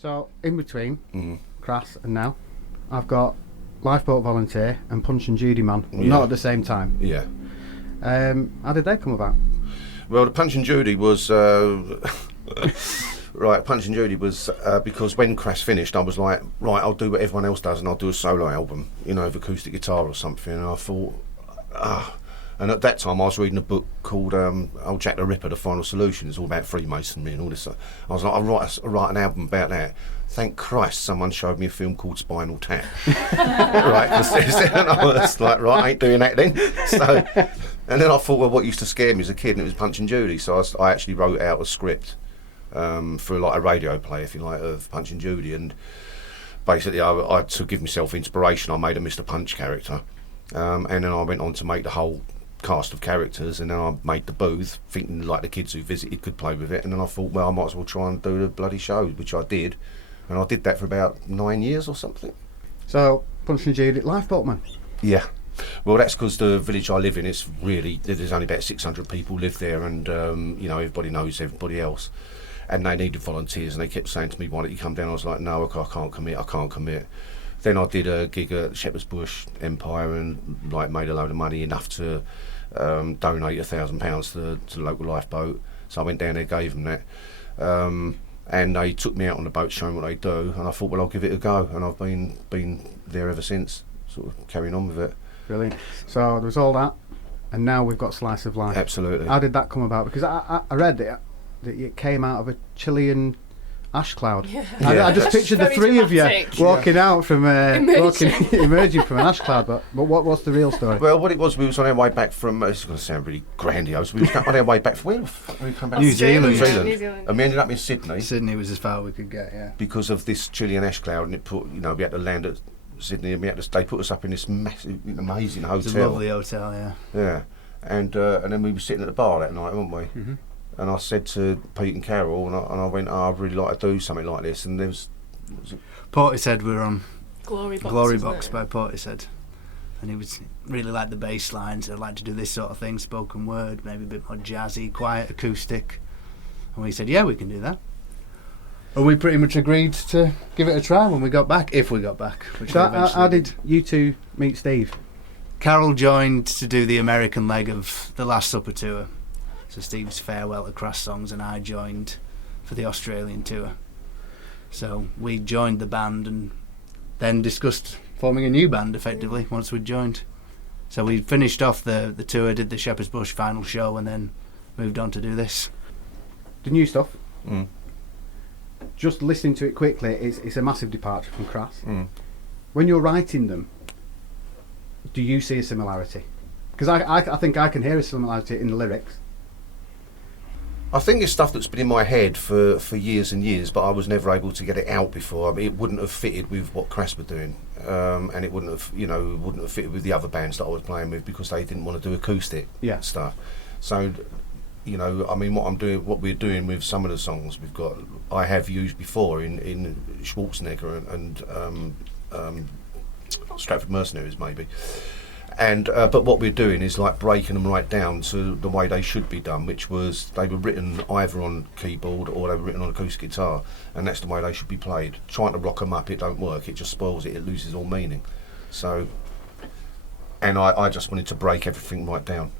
So, in between Crass and now, I've got Lifeboat Volunteer and Punch and Judy Man, but not at the same time. Yeah. How did they come about? Well, the Punch and Judy was... right, Punch and Judy was because when Crass finished, I was like, right, I'll do what everyone else does and I'll do a solo album, you know, with acoustic guitar or something. And I thought... And at that time, I was reading a book called Old Jack the Ripper, The Final Solution. It's all about Freemasonry and all this stuff. I was like, I'll write an album about that. Thank Christ someone showed me a film called Spinal Tap. Right, and I was like, right, I ain't doing that then. So, and then I thought, well, what used to scare me as a kid, and it was Punch and Judy. So I actually wrote out a script for like a radio play, if you like, of Punch and Judy. And basically, I to give myself inspiration, I made a Mr. Punch character. And then I went on to make the whole cast of characters, and then I made the booth thinking like the kids who visited could play with it, and then I thought, well, I might as well try and do the bloody show, which I did, and I did that for about 9 years or something. So, Punch and Judy, Lifeboat Man? Yeah. Well, that's because the village I live in, it's really, there's only about 600 people live there, and you know, everybody knows everybody else, and they needed volunteers, and they kept saying to me, why don't you come down? I was like, no, I can't commit. Then I did a gig at Shepherd's Bush Empire and like made a load of money, enough to donate £1,000 to the local lifeboat. So I went down there, gave them that, and they took me out on the boat, showing what they do. And I thought, well, I'll give it a go, and I've been there ever since, sort of carrying on with it. Brilliant. So there was all that, and now we've got Slice of Life. Absolutely. How did that come about? Because I read that it came out of a Chilean ash cloud. Yeah. I just pictured the three dramatic. Of you walking out from emerging from an ash cloud. But what's the real story? Well, what it was, we was on our way back from. This is going to sound really grandiose. We was on our way back from where the fuck did we come back? New Zealand. And we ended up in Sydney. Sydney was as far as we could get. Yeah. Because of this Chilean ash cloud, and it put, you know, we had to land at Sydney, and they put us up in this massive, amazing hotel. It's a lovely hotel, yeah. Yeah, and then we were sitting at the bar that night, weren't we? Mm-hmm. And I said to Pete and Carol, and I went, I'd really like to do something like this. And there was Portishead were on Glory Box by Portishead, and he was really liked the bass lines. So I'd like to do this sort of thing, spoken word, maybe a bit more jazzy, quiet, acoustic. And we said, yeah, we can do that. And we pretty much agreed to give it a try when we got back, if we got back. So how did you two meet Steve? Carol joined to do the American leg of the Last Supper tour. So Steve's farewell to Crass songs, and I joined for the Australian tour. So we joined the band and then discussed forming a new band effectively once we'd joined. So we finished off the tour, did the Shepherd's Bush final show, and then moved on to do this. The new stuff. Just listening to it quickly, it's a massive departure from Crass. When you're writing them, do you see a similarity? Because I think I can hear a similarity in the lyrics. I think it's stuff that's been in my head for years and years, but I was never able to get it out before. I mean, it wouldn't have fitted with what Crass were doing, and it wouldn't have fitted with the other bands that I was playing with, because they didn't want to do acoustic stuff. So, you know, I mean, what we're doing with some of the songs I have used before in Schwarzenegger and Stratford Mercenaries maybe. And but what we're doing is like breaking them right down to the way they should be done, which was they were written either on keyboard or they were written on acoustic guitar, and that's the way they should be played. Trying to rock them up, it don't work. It just spoils it. It loses all meaning. So, and I just wanted to break everything right down.